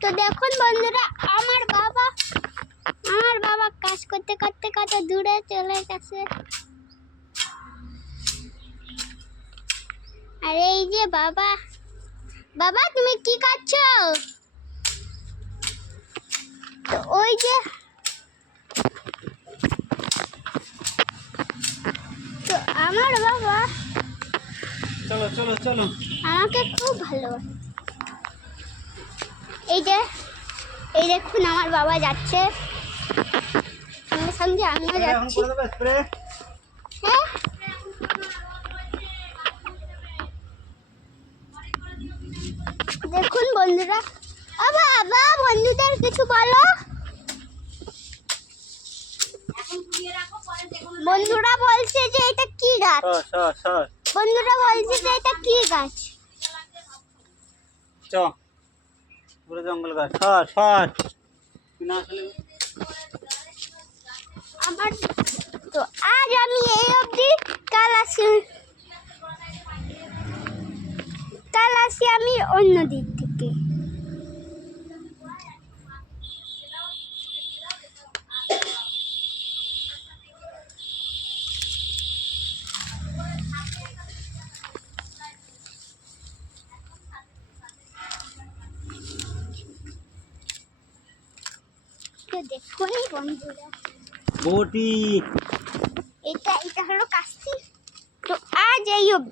তো দেখুন বন্ধুরা, আমার বাবা কাজ করতে করতে কত দূরে চলে গেছে। আর এই যে বাবা তুমি কি করছো? তো ওই যে তো আমার বাবা চলো চলো চলো আমাকে খুব ভালো। এই দেখুন আমার বাবা যাচ্ছে, সঙ্গে সঙ্গে আমিও যাচ্ছি। হ্যাঁ, দেখুন বন্ধুরা, বাবা বন্ধুদের কিছু বলো। বন্ধুরা বলছে যে এটা কি গাছ? বন্ধুরা বলছে যে এটা কি গাছ? পুরো জঙ্গল গাছ। সর সর আমার তো আজ আমি এই অবধি, কাল আসি আমি অন্য দিক থেকে। তো দেখুন বন্ধুরা, বটি এটা হলো কাশি। তো আজ এই অবধি।